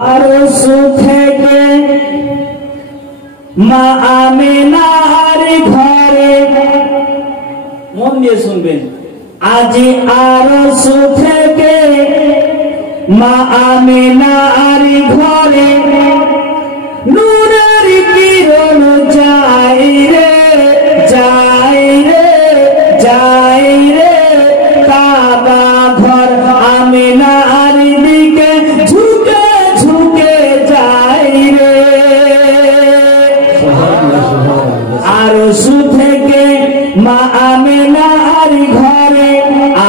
আরশ থেকে মা আমিনার ঘরে, মন দিয়ে শুনবেন, আজি আরশ থেকে মা আমিনার ঘরে নূরের কিরণ যায় রে যায় রে যায় রে, কাবা ঘর আমিনার দিকে ঝুঁকে ঝুঁকে যায় রে। আরশ থেকে মা আমিনার ঘরে,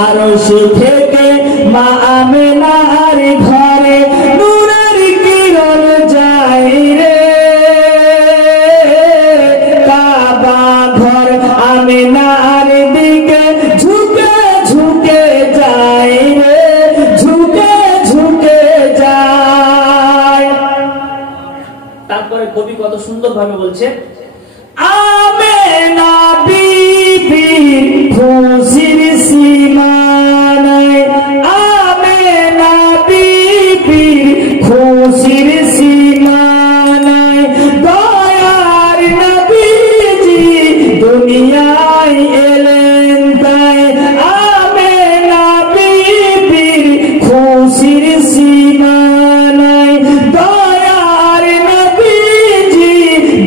আরশ থেকে মা আমিনার ঘরে নূরের কিরণ যায় রে, কাবা ঘর আমিনার দিকে ঝুঁকে ঝুঁকে যায় রে, ঝুঁকে ঝুঁকে যায়। তারপরে কবি কত সুন্দর ভাবে বলছে, আমিনা বিবি খুশির সীমা নাই, আমিনা বিবি খুশির সীমা নাই, দয়ার নবীজি দুনিয়ায় এলেন তাই, আমিনা বিবি খুশির সীমা নাই, দয়ার নবীজি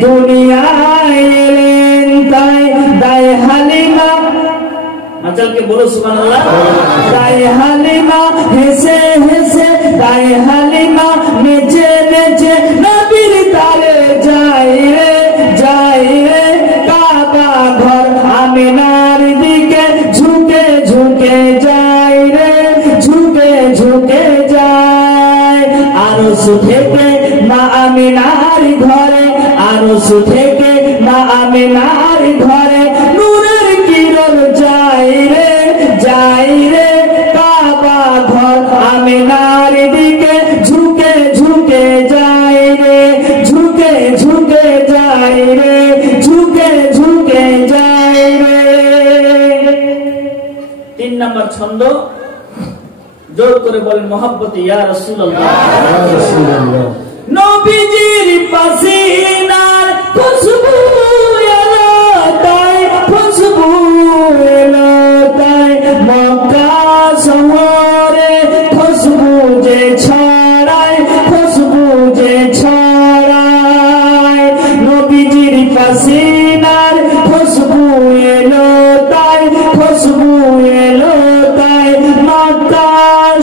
দুনিয়ায় এলেন তাই, দায় হালিমা, আচলকে বলো সুবহানাল্লাহ, দায় হালিমা হেসে হেসে, দায় হালিমা নেচে নেচে নবীর তারে যায় রে যায় রে, কাবা ঘর আমিনার দিকে ঝুঁকে ঝুঁকে যায় রে, ঝুঁকে ঝুঁকে যায়। আরশ থেকে মা আমিনার ঘরে, আরশ থেকে মা আমিনার ঘরে নূরের কিরণ যায় রে যায় রে, কাবা ঘর আমিনার দিকে ঝুঁকে ঝুঁকে যায় রে, ঝুঁকে ঝুঁকে যায় রে, ঝুঁকে ঝুঁকে যায় রে। 3 নম্বর ছন্দ, জোর করে বলেন মহব্বতে ইয়া রাসূলুল্লাহ, ইয়া রাসূলুল্লাহ। নবীজির পাসিনার খুশবু এলো তাই, খুশবু এলো তাই, মক্কা শহরে খুশবু যে ছড়ায়, খুশবু যে ছড়ায়, নবীজির পাসিনার খুশবু এলো তাই, খুশবু এলো তাই, মক্কা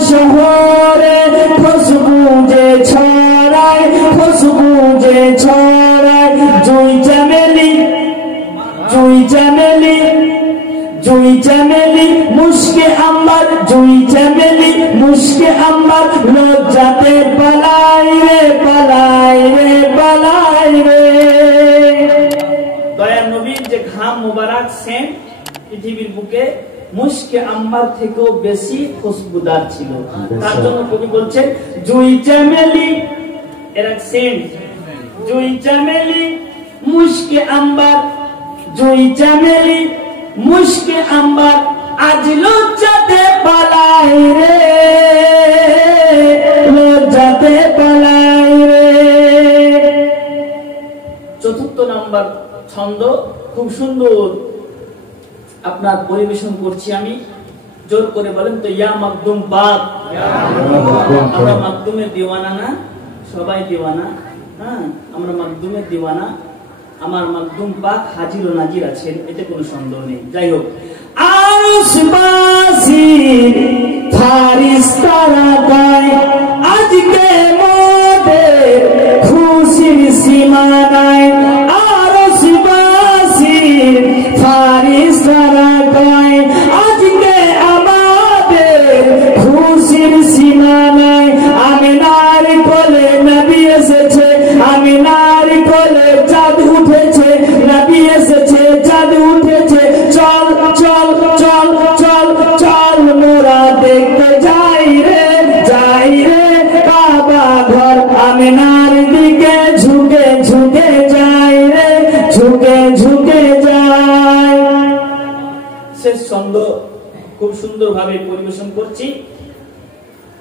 শহরে খুশবু যে ছড়ায়, খুশবু যে ছড়ায়, জুই চামেলি জুই চামেলি জুই চামেলি মুশকে আম্বার, জুই চামেলি মুশকে আম্বার, লজ্জাতে পালাই রে পালাই রে পালাই রে। দয়ার নবীর যে ঘাম মুবারক সেন্ট পৃথিবীর বুকে মুশকে আম্বার থেকেও বেশি খুশবুদার ছিল, তার জন্য কবি বলছেন জুই চামেলি এর এক সেন্ট, জুই চামেলি মুশকে আম্বার, জুই চামেলি মুশকে আম্বার, আজ লজ্জাতে পালাই রে, লজ্জাতে পালাই রে। 4 নম্বর ছন্দ খুব সুন্দর আপনার পরিবেশন করছি আমি, জোর করে বলেন তো, ইয়া মাকদুম পাক, আমরা মাকদুমের দিওয়ানা না, সবাই দিওয়ানা, হ্যাঁ আমরা মাকদুমের দিওয়ানা, আমার মাকদুম পাক হাজির ও নাজির আছেন, এতে কোনো সন্দেহ নেই। যাই হোক, আরশবাসী ফারিস্তারা গায়, আজকে মোদের খুশির সীমা নাই, আরশবাসী ফারিস্তারা গায়, আজকে আমাদের খুশির সীমা নাই, আমিনার কোলে নবী এসেছে, আমিনার কোলে চাঁদ উঠেছে, নবী এসেছে চাঁদ উঠেছে, চল চল চল চল চল মোরা দেখতে যাই রে যাই রে, কাবা ঘর আমিনার দিকে ঝুঁকে ঝুঁকে যাই রে, ঝুঁকে ঝুঁকে যায়। শেষ ছন্দ খুব সুন্দর ভাবে পরিবেশন করছি,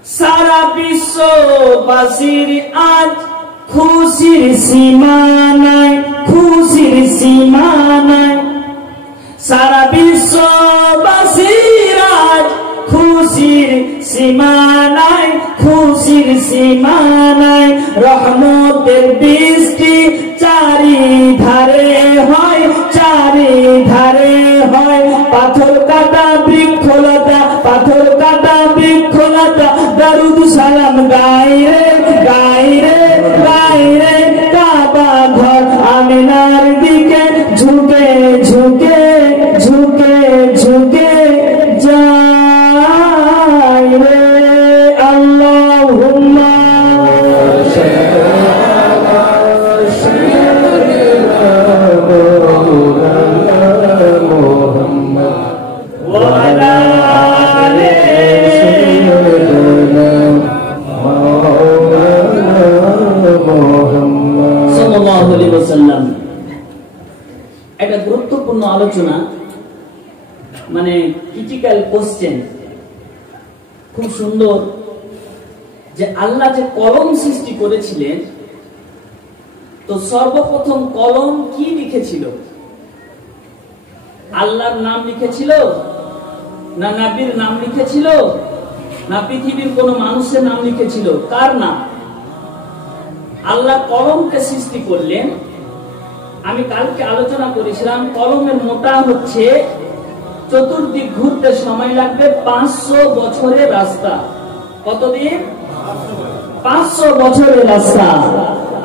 সারা বিশ্ববাসীর আজ খুশির সীমা নাই, খুশির সীমা নাই। সারা বিশ্ববাসীর আজ খুশির সীমা নাই, খুশির সীমা নাই। রহমতের বৃষ্টি চারিধারে হয়, চারিধারে হয়। পাথর কাটা বৃক্ষলতা, পাথর কাটা বৃক্ষলতা দরুদ সালাম গাইরে গাইরে গাইরে। কাবা ঘর আমিনার দিকে ঝুঁকে ঝুঁকে ঝুঁকে ঝুঁকে যায় রে। আল্লাহুম্মা একটা গুরুত্বপূর্ণ আলোচনা, মানে ক্রিটিক্যাল কোশ্চেন, খুব সুন্দর। যে আল্লাহ যে কলম সৃষ্টি করেছিলেন, তো সর্বপ্রথম কলম কি লিখেছিল? আল্লাহর নাম লিখেছিল, না নবীর নাম লিখেছিল, না পৃথিবীর কোন মানুষের নাম লিখেছিল? কার নাম? আল্লাহ কলমকে সৃষ্টি করলেন। আমি কালকে আলোচনা করেছিলাম, কলমের মোটা হচ্ছে চতুর্দিক ঘুরতে সময় লাগবে 500 বছরের রাস্তা। কতদিন? 500 বছরের রাস্তা।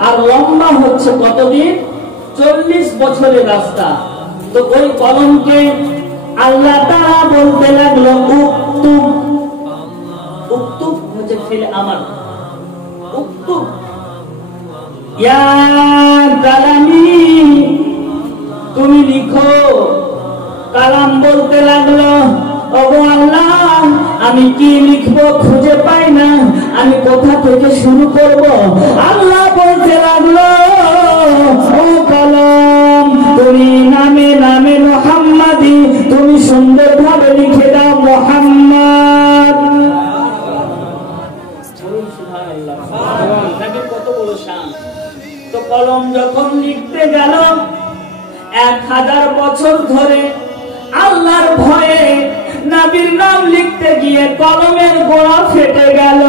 আর লম্বা হচ্ছে কতদিন? 40 বছরের রাস্তা। তো ওই কলমকে আল্লাহ তাআলা বলতে লাগলো উক্তুব। উক্তুব হচ্ছে ফিল আমর। উক্তুব ইয়া কালামি, তুমি লিখো। কালাম বলতে লাগলো, ওগো আল্লাহ, আমি কি লিখবো খুঁজে পাই না, আমি কোথা থেকে শুরু করব? আল্লাহ বলতে লাগলো, ও কলম, তুমি নামে নামে মুহাম্মাদি, তুমি সুন্দরভাবে লিখে দাও মুহাম্মদ। কত বড় শান! তো কলম যখন লিখতে গেল, 1000 বছর ধরে আল্লাহর ভয়ে নবীর নাম লিখতে গিয়ে কলমের গোড়া ফেটে গেল।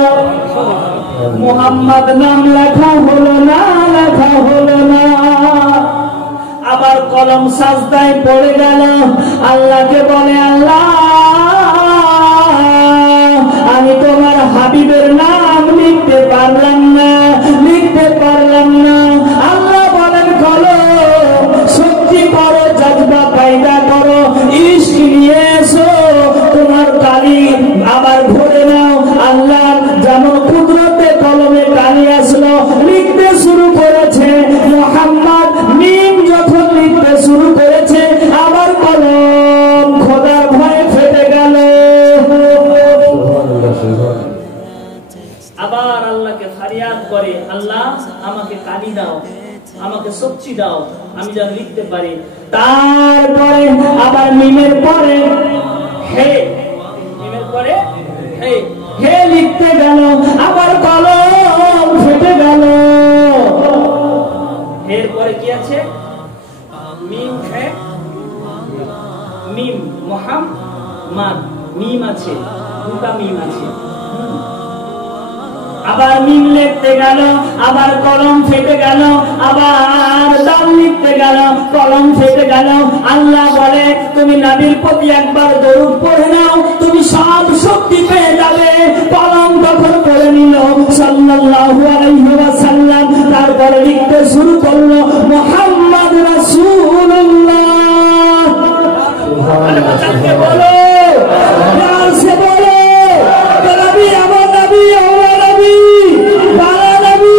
মুহাম্মদ নাম লেখা হলো না, লেখা হলো না। আবার কলম সাজদায় পড়ে গেল, আল্লাহকে বলে, আল্লাহ, আমি তোমার হাবিবের নাম লিখতে পারলাম না, লিখতে পারলাম না। আল্লাহ বলেন, কলম শক্তি করো, জজবা পয়দা করো, ইশক নিয়ে এসো, তোমার কালি আবার ভরে নাও। আল্লাহ যেমন কুদরতে কলমে কালি আসলো, লিখতে শুরু করেছে মুহাম্মদ। মিম যখন লিখতে শুরু করেছে, আবার কলম খোদার ভয়ে ফেটে গেল। আবার আল্লাহকে ফরিয়াদ করে, আল্লাহ আমাকে কালি দাও, আমাকে শক্তি দাও, আমি যেন লিখতে পারি। তারপরে আবার মিমের পরে হে, মিমের পরে হে, হে লিখতে গেল, আবার কলম ফেটে গেল। এরপরে কি আছে? মিম, হে, মিম, মুহাম্মদ, মিম আছে, দুটা মিম আছে। আবার মিম লিখতে গেল, আবার কলম ফেটে গেল, আবার দাম লিখতে গেল, কলম ফেটে গেল। আল্লাহ বলে, তুমি নবীর প্রতি একবার দরুদ পড়ে নাও, তুমি সব শক্তি পেয়ে যাবে। কলম তখন করে নিল সাল্লাল্লাহু আলাইহি ওয়াসাল্লাম। তারপরে লিখতে শুরু করলো মুহাম্মদ রাসূলুল্লাহ। সুবহানাল্লাহ। বলো, প্যার সে বলো, নবী আমার নবী, আমার নবী, বালা নবী,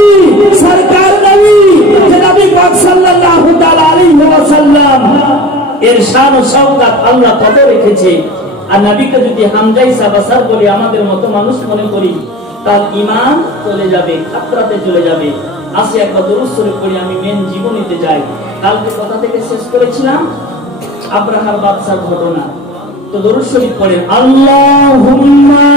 সরকার নবী, নবী পাক সাল্লাল্লাহু তাআলা আলাইহি ওয়াসাল্লাম এর শান ও শওকত আল্লাহ কত রেখেছে। আর নবীকে যদি হামজাই সাবাসার বলি, আমাদের মতো মানুষ মনে করি, তার ঈমান চলে যাবে, খাতরাতে চলে যাবে। আসে একবার দরুদ শরীফ পড়ি, আমি মেন জীবনীতে যাই। কালকে কথা থেকে শেষ করেছিলাম আব্রাহার বাদশার ঘটনা। তো দরুদ শরীফ পড়েন, আল্লাহুম্মা